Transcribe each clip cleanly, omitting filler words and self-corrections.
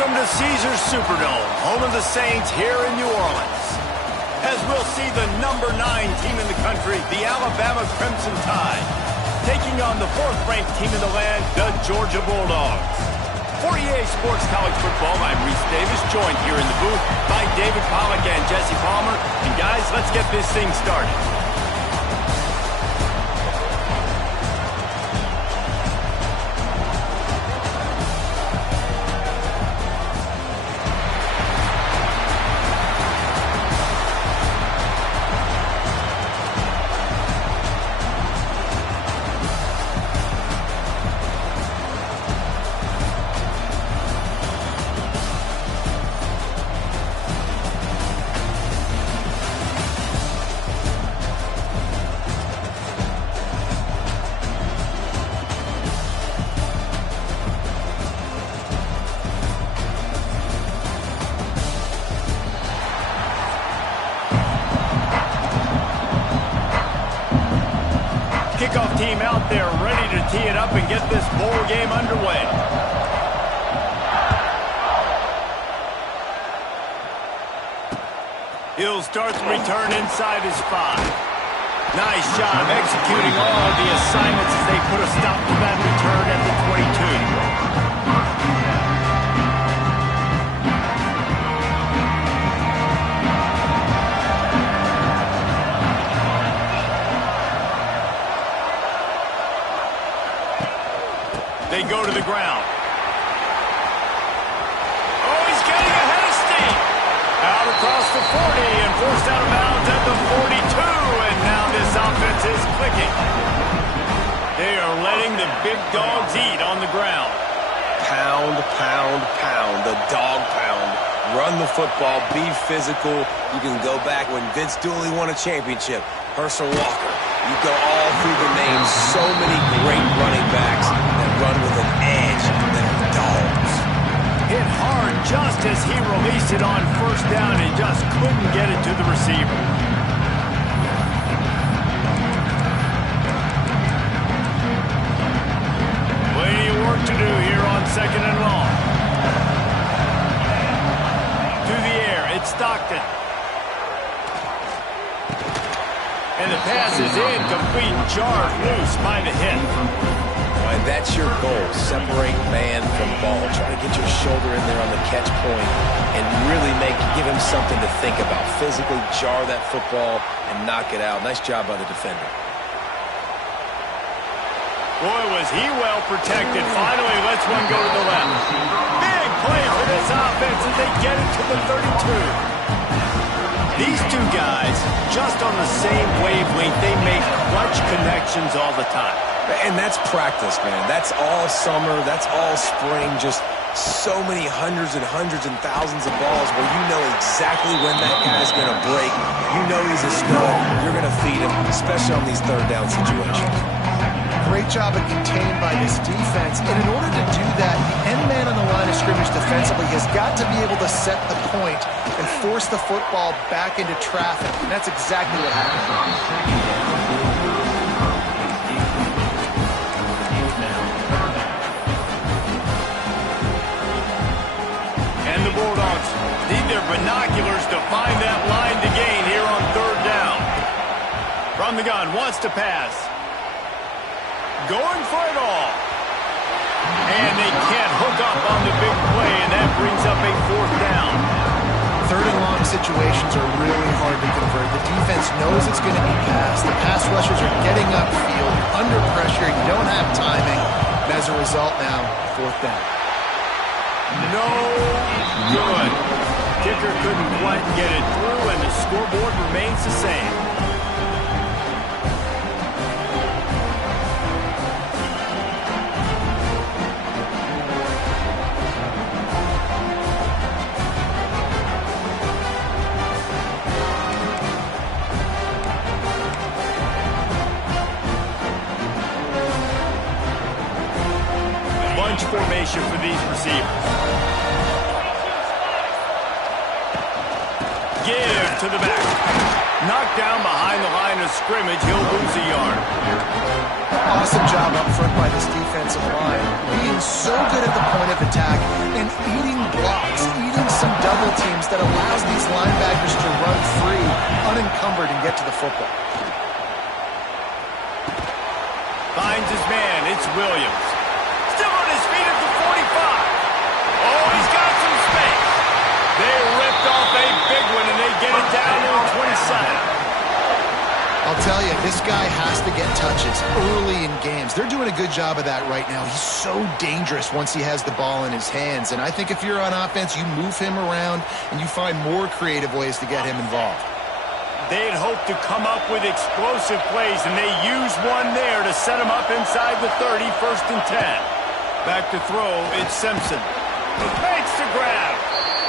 Welcome to Caesars Superdome, home of the Saints here in New Orleans. As we'll see the number 9 team in the country, the Alabama Crimson Tide, taking on the 4th-ranked team in the land, the Georgia Bulldogs. For EA Sports College Football, I'm Reese Davis, joined here in the booth by David Pollack and Jesse Palmer. And guys, let's get this thing started. Kickoff team out there ready to tee it up and get this bowl game underway. He'll start the return inside his 5. Nice job executing all of the assignments as they put a stop to that return at the 22. They go to the ground. Oh, he's getting ahead of steam. Out across the 40 and forced out of bounds at the 42. And now this offense is clicking. They are letting the big dogs eat on the ground. Pound, pound, pound. The dog pound. Run the football. Be physical. You can go back when Vince Dooley won a championship. Herschel Walker. You go all through the names. So many great running backs that run with an edge that are dogs. Hit hard just as he released it on first down and just couldn't get it to the receiver. Plenty of work to do here on 2nd and long. Through the air, it's Stockton. And the pass is incomplete, jarred loose by the hit. And that's your goal. Separate man from ball. Try to get your shoulder in there on the catch point and really give him something to think about. Physically jar that football and knock it out. Nice job by the defender. Boy, was he well protected. Finally lets one go to the left. Big play for this offense as they get it to the 32. These two guys, just on the same wavelength, they make clutch connections all the time. And that's practice, man. That's all summer. That's all spring. Just so many hundreds and thousands of balls where you know exactly when that guy's going to break. You know he's a stud. You're going to feed him, especially on these 3rd down situations. Great job of contained by this defense. And in order to do that, the end man on the line of scrimmage defensively has got to be able to set the point and force the football back into traffic. And that's exactly what happened. And the Bulldogs need their binoculars to find that line to gain here on 3rd down. From the gun, wants to pass. Going for it all. And they can't hook up on the big play, and that brings up a 4th down. 3rd and long situations are really hard to convert. The defense knows it's going to be passed. The pass rushers are getting upfield, under pressure. You don't have timing. And as a result now, 4th down. No good. Kicker couldn't quite get it through, and the scoreboard remains the same. Bunch formation for these receivers. Give to the back. Knocked down behind the line of scrimmage, he'll lose a yard. Awesome job up front by this defensive line. Being so good at the point of attack and eating blocks, eating some double teams that allows these linebackers to run free, unencumbered, and get to the football. Finds his man, it's Williams. Still on his feet at the 45. Oh, he's got some space. They ripped off a big one, and they get it down to the 27. I'll tell you, this guy has to get touches early in games. They're doing a good job of that right now. He's so dangerous once he has the ball in his hands. And I think if you're on offense, you move him around and you find more creative ways to get him involved. They'd hoped to come up with explosive plays, and they used one there to set him up inside the 30, 1st and 10. Back to throw, it's Simpson. Makes the grab.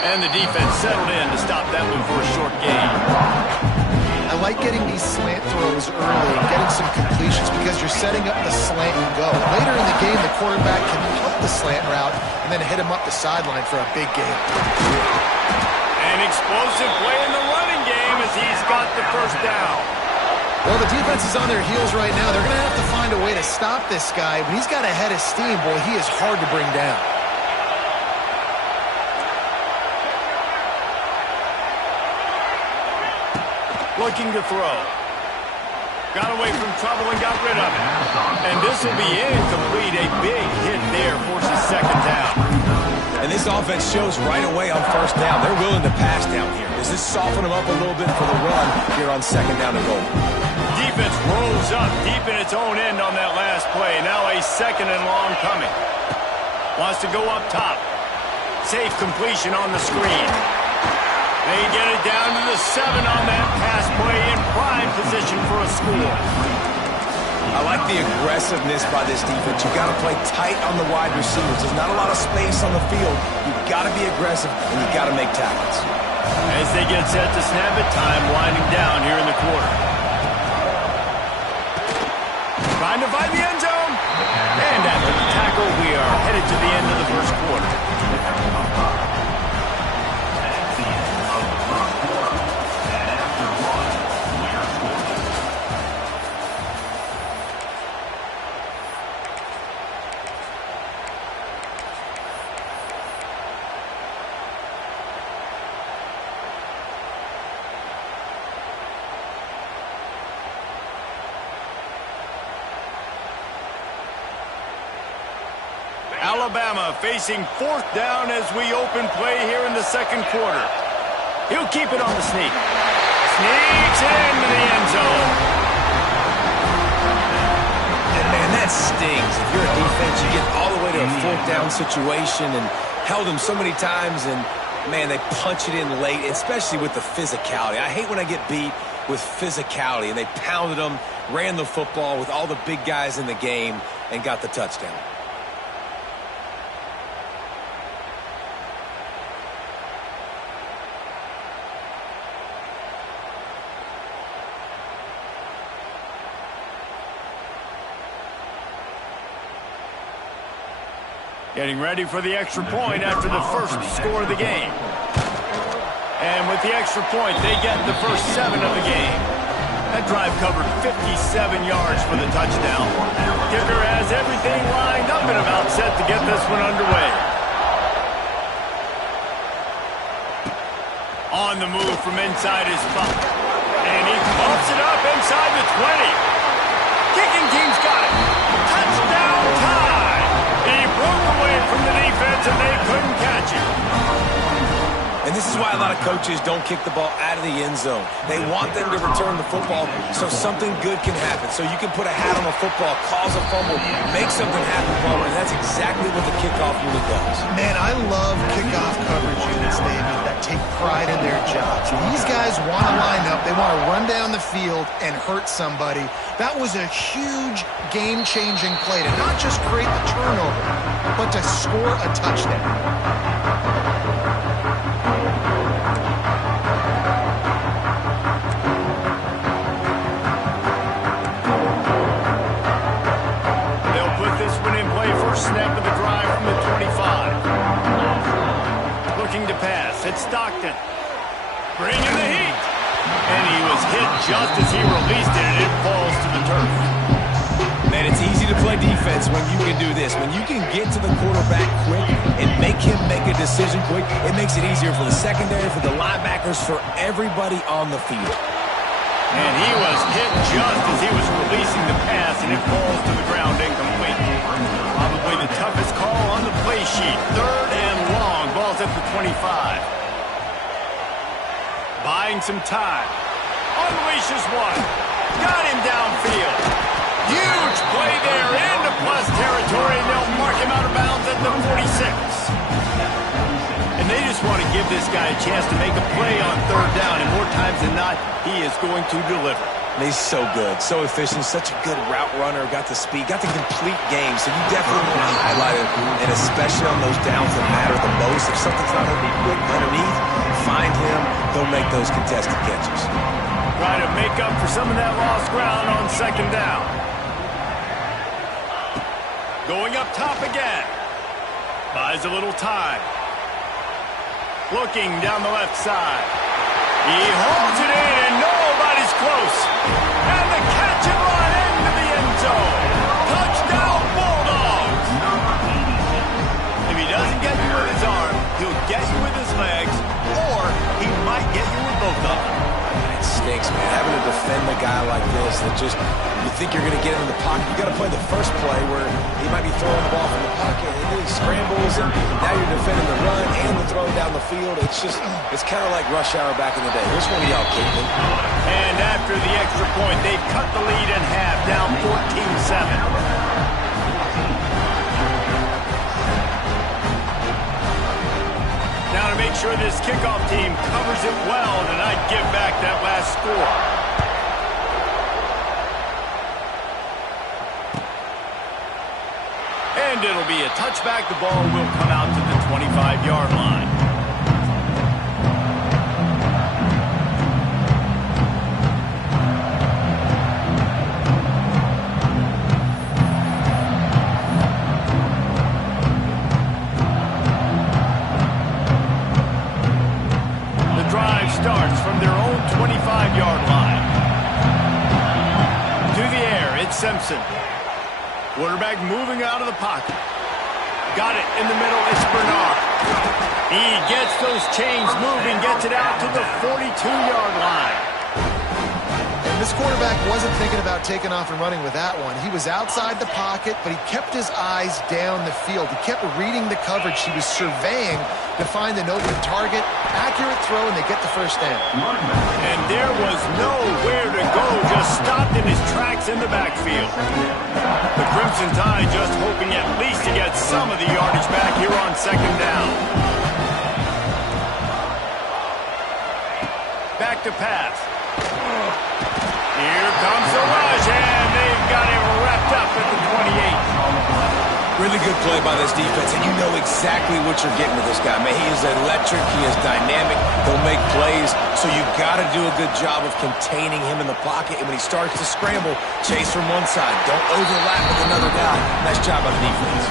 And the defense settled in to stop that one for a short gain. I like getting these slant throws early and getting some completions because you're setting up the slant and go. Later in the game, the quarterback can pump the slant route and then hit him up the sideline for a big gain. An explosive play in the running game as he's got the 1st down. Well, the defense is on their heels right now. They're going to have to find a way to stop this guy. When he's got a head of steam, boy, he is hard to bring down. Looking to throw. Got away from trouble and got rid of it. And this will be incomplete. A big hit there forces 2nd down. And this offense shows right away on 1st down. They're willing to pass down here. Does this soften them up a little bit for the run here on 2nd down and goal? Defense rolls up deep in its own end on that last play. Now a 2nd and long coming. Wants to go up top. Safe completion on the screen. They get it down to the 7 on that pass play in prime position for a score. I like the aggressiveness by this defense. You've got to play tight on the wide receivers. There's not a lot of space on the field. You've got to be aggressive, and you've got to make tackles. As they get set to snap it, time winding down here in the quarter. Trying to find the end zone. And after the tackle, we are headed to the end of the 1st quarter. Alabama facing 4th down as we open play here in the 2nd quarter. He'll keep it on the sneak. Sneaks into the end zone. And man, that stings. If you're a defense, you get all the way to a 4th down situation and held them so many times, and man, they punch it in late, especially with the physicality. I hate when I get beat with physicality, and they pounded them, ran the football with all the big guys in the game, and got the touchdown. Getting ready for the extra point after the 1st score of the game. And with the extra point, they get the first 7 of the game. That drive covered 57 yards for the touchdown. Kicker has everything lined up and about set to get this one underway. On the move from inside his pocket. And he bumps it up inside the 20. Kicking team's got it. Touchdown tie. He broke away from the defense and they couldn't catch him. And this is why a lot of coaches don't kick the ball out of the end zone. They want them to return the football so something good can happen. So you can put a hat on a football, cause a fumble, make something happen, Palmer, and that's exactly what the kickoff unit does. Man, I love kickoff coverage units, David, that take pride in their jobs. These guys want to line up. They want to run down the field and hurt somebody. That was a huge game-changing play to not just create the turnover, but to score a touchdown. Snap of the drive from the 25. Looking to pass. It's Stockton. Bringing the heat. And And he was hit just as he released it, and it falls to the turf. Man, it's easy to play defense when you can do this. When you can get to the quarterback quick and make him make a decision quick, it makes it easier for the secondary, for the linebackers, for everybody on the field. And he was hit just as he was releasing the pass, and it falls to the ground incomplete. Probably the toughest call on the play sheet. 3rd and long. Ball's at the 25. Buying some time. Unleashes one. Got him downfield. Huge play there into plus territory, and they'll mark him out of bounds at the 46. And they just want to give this guy a chance to make a play on 3rd down, and more times than not, he is going to deliver. He's so good, so efficient, such a good route runner, got the speed, got the complete game, so you definitely want to highlight him, and especially on those downs that matter the most. If something's not open quick underneath, find him, he'll make those contested catches. Try to make up for some of that lost ground on 2nd down. Going up top again. Buys a little time. Looking down the left side. He holds it in, and nobody's close. And the catch and run into the end zone. Touchdown, Bulldogs. If he doesn't get you with his arm, he'll get you with his legs, or he might get you with both of them. It stinks, man. Having to defend a guy like this that just, you think you're going to get him in the pocket. You got to play the first play where he might be throwing the ball from the pocket, and then he scrambles, and now you're defending the run and the throw down the field. It's just, it's kind of like rush hour back in the day. Which one of y'all kidding me? And after the extra point, they've cut the lead in half, down 14-7. Now to make sure this kickoff team covers it well, and I'd give back that last score. And it'll be a touchback. The ball will come out to the 25-yard line. Starts from their own 25-yard line. To the air, it's Simpson. Quarterback moving out of the pocket. Got it in the middle, it's Bernard. He gets those chains moving, gets it out to the 42-yard line. And this quarterback wasn't thinking about taking off and running with that one. He was outside the pocket, but he kept his eyes down the field. He kept reading the coverage. He was surveying to find an open target. Accurate throw, and they get the first down. And there was nowhere to go, just stopped in his tracks in the backfield. The Crimson Tide just hoping at least to get some of the yardage back here on 2nd down. Back to pass. Here comes the rush, and they've got him wrapped up at the 28. Really good play by this defense, and you know exactly what you're getting with this guy. Man, he is electric, he is dynamic, he'll make plays, so you got to do a good job of containing him in the pocket, and when he starts to scramble, chase from one side. Don't overlap with another guy. Nice job by the defense.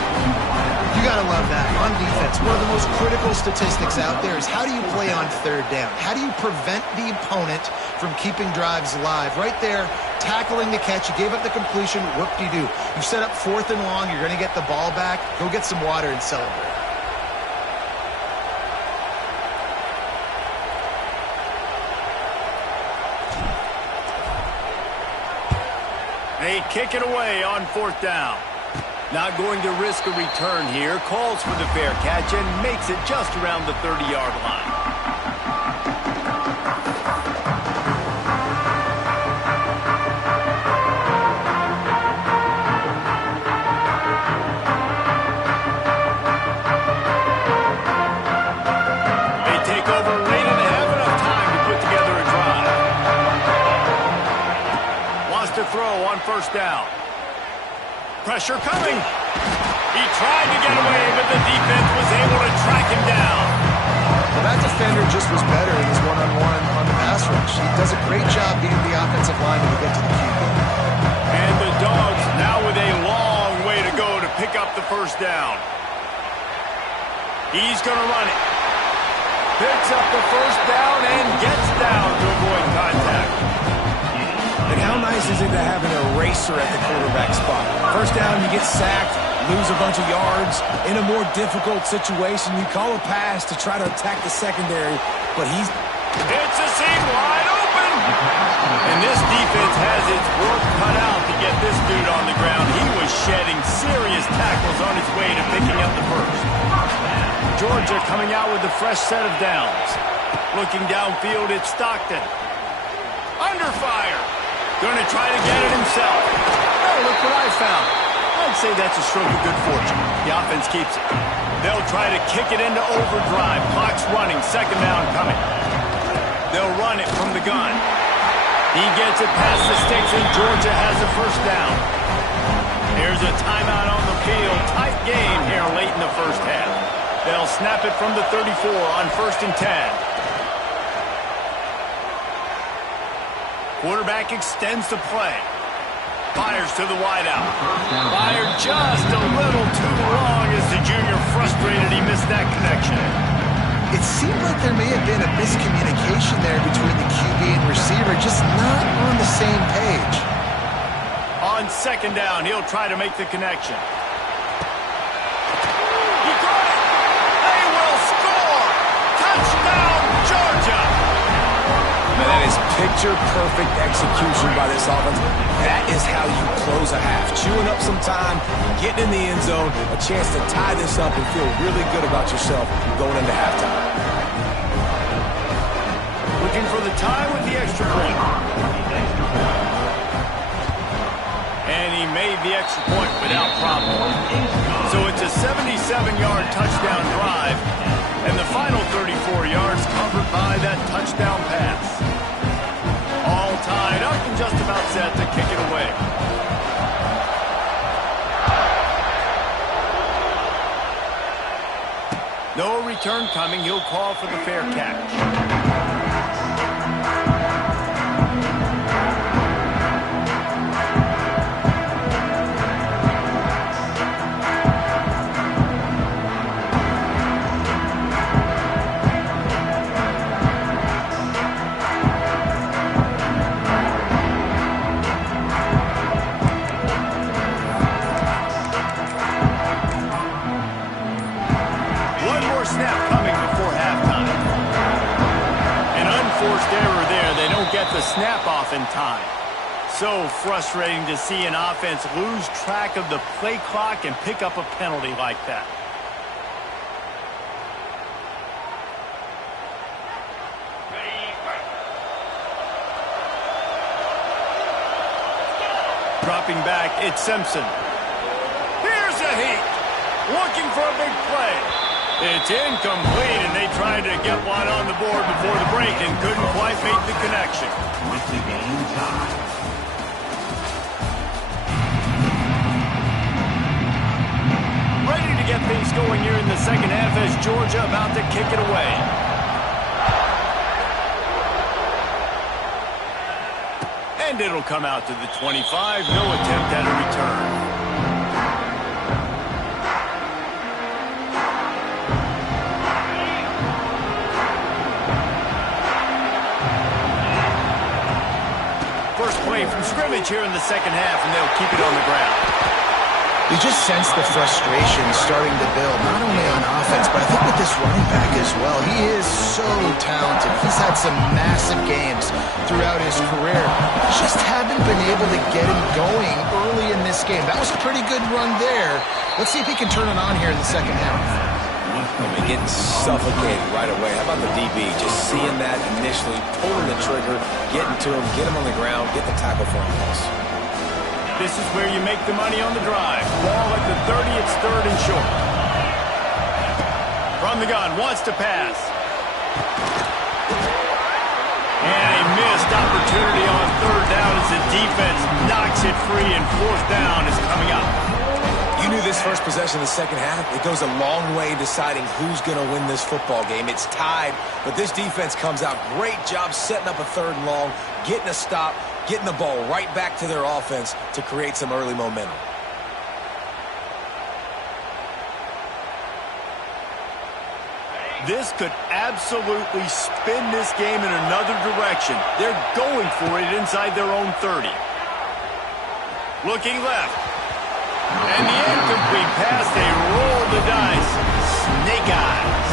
You got to love that. On defense, one of the most critical statistics out there is how do you play on 3rd down? How do you prevent the opponent from keeping drives alive? Right there, tackling the catch. You gave up the completion. Whoop-de-doo. You set up 4th and long. You're going to get the ball back. Go get some water and celebrate. They kick it away on 4th down. Not going to risk a return here. Calls for the fair catch and makes it just around the 30-yard line. They take over late and have enough time to put together a drive. Wants to throw on 1st down. Pressure coming. He tried to get away, but the defense was able to track him down. Well, that defender just was better in his one-on-one on the pass rush. He does a great job beating the offensive lineman to get to the QB. And the Dogs now with a long way to go to pick up the 1st down. He's going to run it. Picks up the 1st down and gets down to avoid contact. isn't to have an eraser at the quarterback spot. First down, you get sacked, lose a bunch of yards. In a more difficult situation, you call a pass to try to attack the secondary, but he's... It's a seam wide open! And this defense has its work cut out to get this dude on the ground. He was shedding serious tackles on his way to picking up the first. Georgia coming out with a fresh set of downs. Looking downfield, it's Stockton. Under fire. Gonna try to get it himself. Oh, look what I found. I'd say that's a stroke of good fortune. The offense keeps it. They'll try to kick it into overdrive. Clock's running. Second down coming. They'll run it from the gun. He gets it past the sticks, and Georgia has a first down. Here's a timeout on the field. Tight game here late in the first half. They'll snap it from the 34 on 1st and 10. Quarterback extends the play. Fires to the wideout. Fired just a little too long as the junior frustrated he missed that connection. It seemed like there may have been a miscommunication there between the QB and receiver, just not on the same page. On second down, he'll try to make the connection. He got it! They will score! Touchdown, Georgia! Man, that is picture-perfect execution by this offense. That is how you close a half. Chewing up some time, getting in the end zone, a chance to tie this up and feel really good about yourself going into halftime. Looking for the tie with the extra point. And he made the extra point without problem. So it's a 77-yard touchdown drive, and the final 34 yards covered by that touchdown pass. All tied up and just about set to kick it away. No return coming. He'll call for the fair catch. The snap off in time. So frustrating to see an offense lose track of the play clock and pick up a penalty like that. Dropping back, it's Simpson. Here's a heat. Looking for a big play. It's incomplete, and they tried to get one on the board before the break and couldn't quite make the connection. With the game tie. Ready to get things going here in the second half as Georgia about to kick it away. And it'll come out to the 25. No attempt at a return. Play from scrimmage here in the second half, and they'll keep it on the ground. You just sense the frustration starting to build, not only on offense, but I think with this running back as well. He is so talented. He's had some massive games throughout his career. Just haven't been able to get him going early in this game. That was a pretty good run there. Let's see if he can turn it on here in the second half. I mean, getting suffocated right away. How about the DB? Just seeing that initially, pulling the trigger, getting to him, get him on the ground, get the tackle for him. This is where you make the money on the drive. Ball at the 30, it's third and short. From the gun, wants to pass. And a missed opportunity on third down as the defense knocks it free, and fourth down is coming up. You knew this first possession of the second half, it goes a long way in deciding who's going to win this football game. It's tied, but this defense comes out. Great job setting up a third and long, getting a stop, getting the ball right back to their offense to create some early momentum. This could absolutely spin this game in another direction. They're going for it inside their own 30. Looking left. And the incomplete pass, they roll the dice. Snake eyes.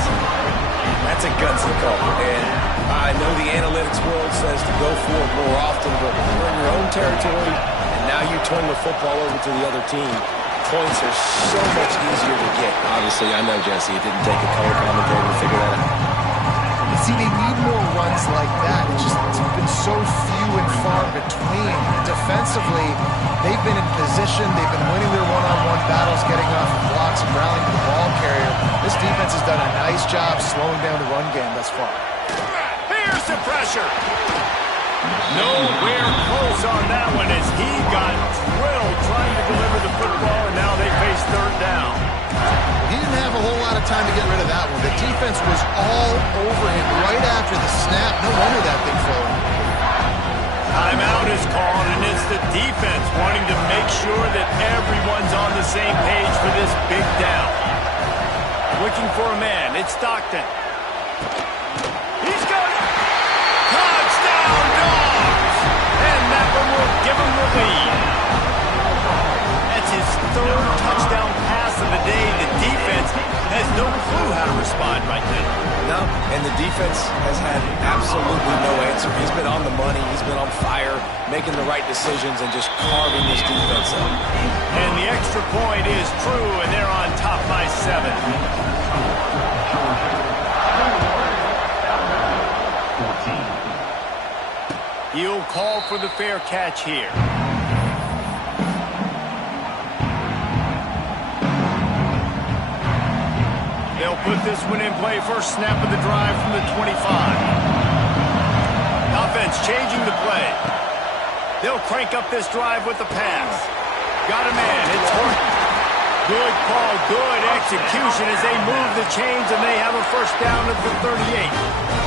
That's a gutsy call. And I know the analytics world says to go for it more often, but you're in your own territory, and now you turn the football over to the other team. Points are so much easier to get. Obviously, I know, Jesse, it didn't take a color commentator to figure that out. See, they need more runs like that. It's been so few and far between. Defensively, they've been in position. They've been winning their one-on-one battles, getting off of blocks and rallying to the ball carrier. This defense has done a nice job slowing down the run game thus far. Here's the pressure. Nowhere close on that one as he got drilled trying to deliver the football, and now they face third down. He didn't have a whole lot of time to get rid of that one. The defense was all over him right after the snap. No wonder that thing fell in. Timeout is called, and it's the defense wanting to make sure that everyone's on the same page for this big down. Looking for a man. It's Stockton. He's got it. Touchdown, Dogs! And that one will give him the lead. That's his third touchdown pass of the day. The defense has no clue how to respond right now. No, and the defense has had absolutely no answer. He's been on the money. He's been on fire, making the right decisions and just carving this defense up. And the extra point is true, and they're on top by 7. He'll call for the fair catch here. They'll put this one in play. First snap of the drive from the 25. Offense changing the play. They'll crank up this drive with the pass. Got a man. It's Horton. Good call, good execution as they move the chains, and they have a first down at the 38.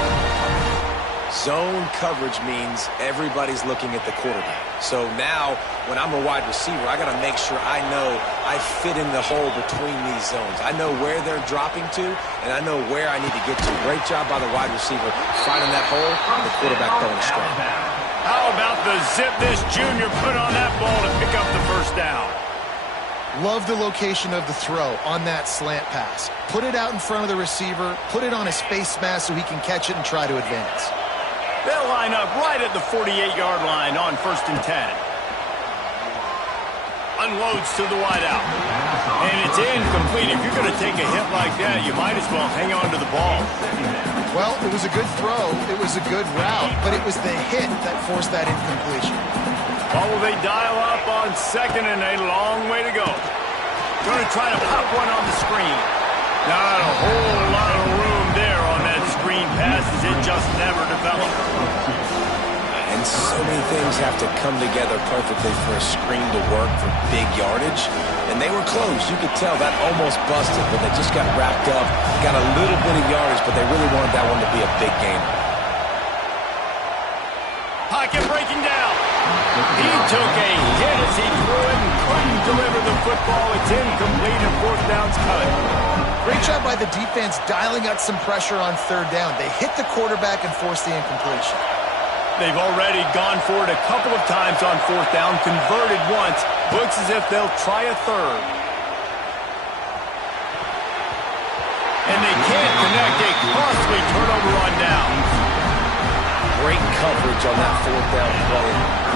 Zone coverage means everybody's looking at the quarterback. So now, when I'm a wide receiver, I got to make sure I know I fit in the hole between these zones. I know where they're dropping to, and I know where I need to get to. Great job by the wide receiver finding that hole, and the quarterback throwing straight. How about the zip this junior put on that ball to pick up the first down? Love the location of the throw on that slant pass. Put it out in front of the receiver, put it on his face mask so he can catch it and try to advance. They'll line up right at the 48-yard line on 1st and 10. Unloads to the wideout. And it's incomplete. If you're going to take a hit like that, you might as well hang on to the ball. Well, it was a good throw. It was a good route, but it was the hit that forced that incompletion. Well, will they dial up on 2nd and a long way to go? Going to try to pop one on the screen. Not a whole lot of room there on that screen pass as it just never developed. And so many things have to come together perfectly for a screen to work for big yardage. And they were close. You could tell that almost busted, but they just got wrapped up, got a little bit of yardage, but they really wanted that one to be a big game. Pocket breaking down. He took a hit as he threw it and couldn't deliver the football. It's incomplete and 4th down's cut. Great job by the defense dialing out some pressure on 3rd down. They hit the quarterback and forced the incompletion. They've already gone for it a couple of times on 4th down, converted once. Looks as if they'll try a 3rd. And they can't connect. A costly turnover on down. Great coverage on that 4th down play.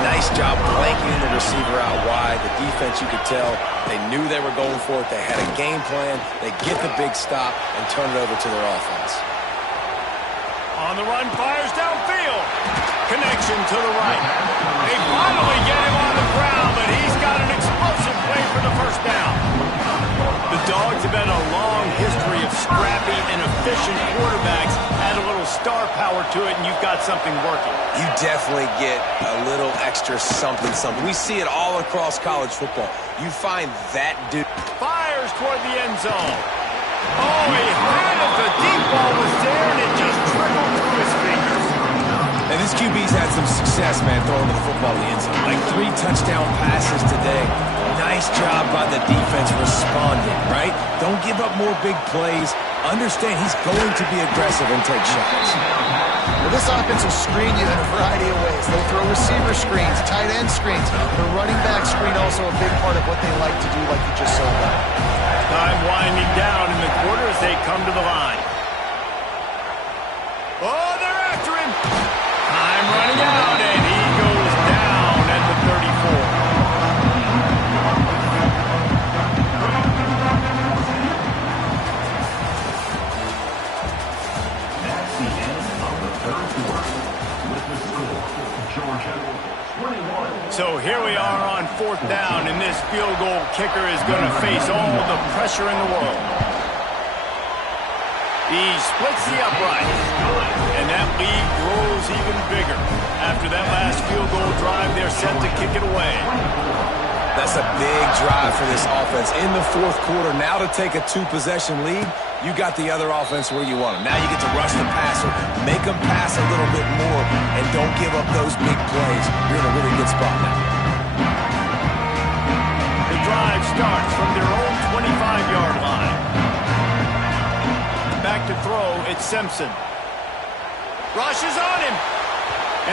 Nice job blanketing the receiver out wide. The defense, you could tell, they knew they were going for it. They had a game plan. They get the big stop and turn it over to their offense. On the run, fires downfield. Connection to the right. They finally get him on the ground, but he's got an explosive play for the first down. The Dogs have had a long history of scrappy and efficient quarterbacks. Add a little star power to it, and you've got something working. You definitely get a little extra something. We see it all across college football. You find that dude. Fires toward the end zone. Oh, he had it. The deep ball was there, and it just trickled through his fingers. And this QB's had some success, man, throwing the football in the end zone. Like 3 touchdown passes today. Nice job by the defense responding, right? Don't give up more big plays. Understand he's going to be aggressive and take shots. Well, this offense will screen you in a variety of ways. They'll throw receiver screens, tight end screens. The running back screen also a big part of what they like to do, like you just saw that. Time winding down in the quarter as they come to the line. Oh, they're after him. Time running out, and he goes down at the 34. So here we are on 4th down, and this field goal kicker is going to face all the pressure in the world. He splits the uprights, and that lead grows even bigger. After that last field goal drive, they're set to kick it away. That's a big drive for this offense. In the 4th quarter, now to take a 2-possession lead, you got the other offense where you want them. Now you get to rush the passer, make them pass a little bit more, and don't give up those big plays. You're in a really good spot now. The drive starts from their own 25-yard line. Back to throw, it's Simpson. Rushes on him.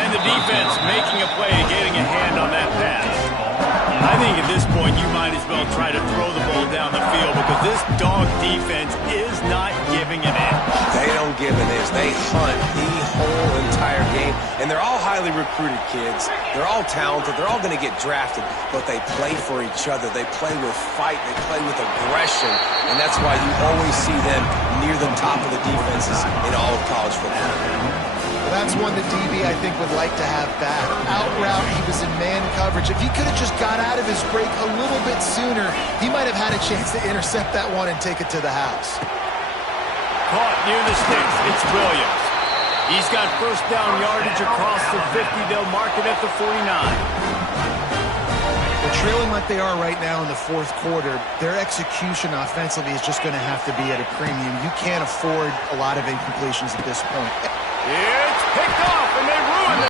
And the defense making a play, getting a hand on that pass. I think at this point you might as well try to throw the ball down the field because this dog defense is not giving an inch. They don't give an inch. They hunt the whole entire game. And they're all highly recruited kids. They're all talented. They're all going to get drafted. But they play for each other. They play with fight. They play with aggression. And that's why you always see them near the top of the defenses in all of college football. That's one that DB, I think, would like to have back. Out route, he was in man coverage. If he could have just got out of his break a little bit sooner, he might have had a chance to intercept that one and take it to the house. Caught near the sticks. It's Williams. He's got first down yardage across the 50. They'll mark it at the 49. Well, trailing like they are right now in the 4th quarter, their execution offensively is just going to have to be at a premium. You can't afford a lot of incompletions at this point. It's picked off, and they ruined it.